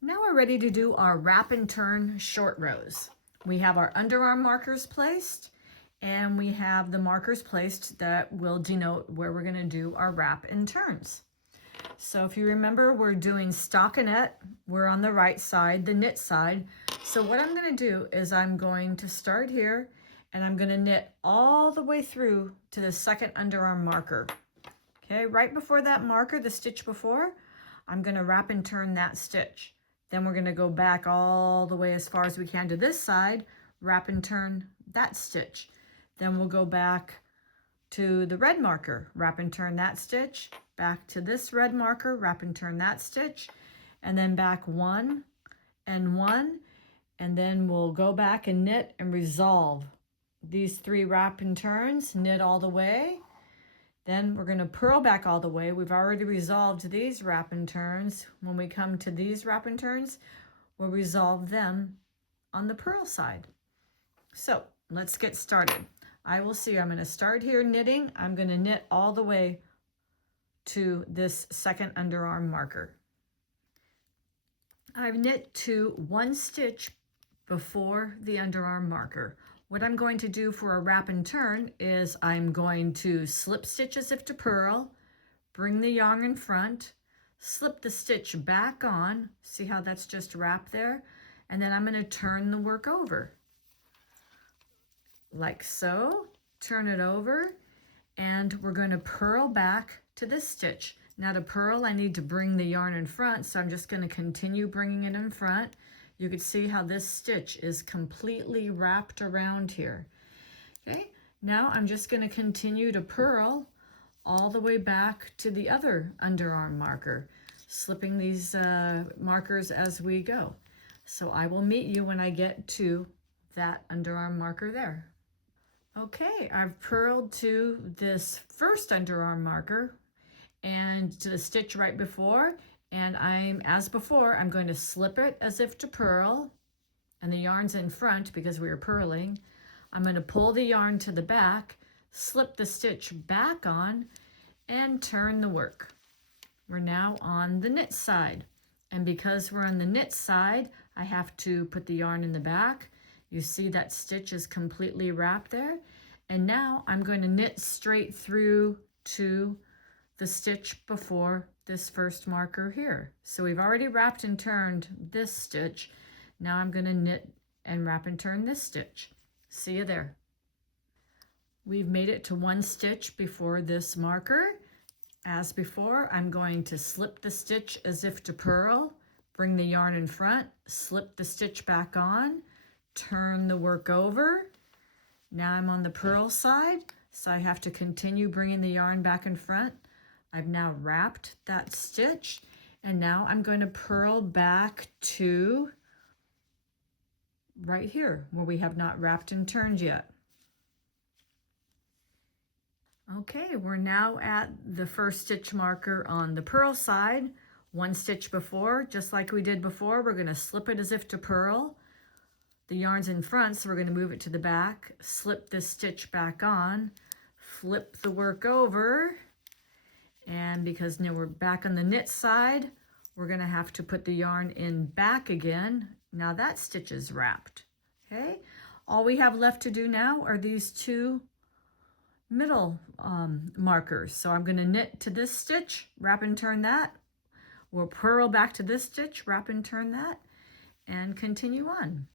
Now we're ready to do our wrap and turn short rows. We have our underarm markers placed and we have the markers placed that will denote where we're going to do our wrap and turns. So if you remember, we're doing stockinette. We're on the right side, the knit side. So what I'm going to do is I'm going to start here and I'm going to knit all the way through to the second underarm marker. Okay, right before that marker, the stitch before, I'm going to wrap and turn that stitch. Then we're going to go back all the way as far as we can to this side, wrap and turn that stitch. Then we'll go back to the red marker, wrap and turn that stitch, back to this red marker, wrap and turn that stitch, and then back one, and then we'll go back and knit and resolve these 3 wrap and turns, knit all the way. Then we're going to purl back all the way. We've already resolved these wrap and turns. When we come to these wrap and turns, we'll resolve them on the purl side. So let's get started. I will see, I'm going to start here knitting. I'm going to knit all the way to this second underarm marker. I've knit to 1 stitch before the underarm marker. What I'm going to do for a wrap and turn is I'm going to slip stitch as if to purl, bring the yarn in front, slip the stitch back on, see how that's just wrapped there, and then I'm going to turn the work over. Like so, turn it over, and we're going to purl back to this stitch. Now to purl, I need to bring the yarn in front, so I'm just going to continue bringing it in front. You can see how this stitch is completely wrapped around here. Okay, now I'm just going to continue to purl all the way back to the other underarm marker, slipping these markers as we go. So I will meet you when I get to that underarm marker there. Okay, I've purled to this first underarm marker and to the stitch right before, and as before, I'm going to slip it as if to purl, and the yarn's in front because we are purling. I'm going to pull the yarn to the back, slip the stitch back on, and turn the work. We're now on the knit side, and because we're on the knit side, I have to put the yarn in the back. You see that stitch is completely wrapped there, and now I'm going to knit straight through to the stitch before this first marker here. So we've already wrapped and turned this stitch. Now I'm going to knit and wrap and turn this stitch. See you there. We've made it to 1 stitch before this marker. As before, I'm going to slip the stitch as if to purl, bring the yarn in front, slip the stitch back on, turn the work over. Now I'm on the purl side, so I have to continue bringing the yarn back in front. I've now wrapped that stitch, and now I'm going to purl back to right here where we have not wrapped and turned yet. Okay, we're now at the first stitch marker on the purl side. 1 stitch before, just like we did before, we're going to slip it as if to purl. The yarn's in front, so we're going to move it to the back, slip this stitch back on, flip the work over, and because now we're back on the knit side, we're going to have to put the yarn in back again. Now that stitch is wrapped. Okay, all we have left to do now are these 2 middle markers. So I'm going to knit to this stitch, wrap and turn that. We'll purl back to this stitch, wrap and turn that, and continue on.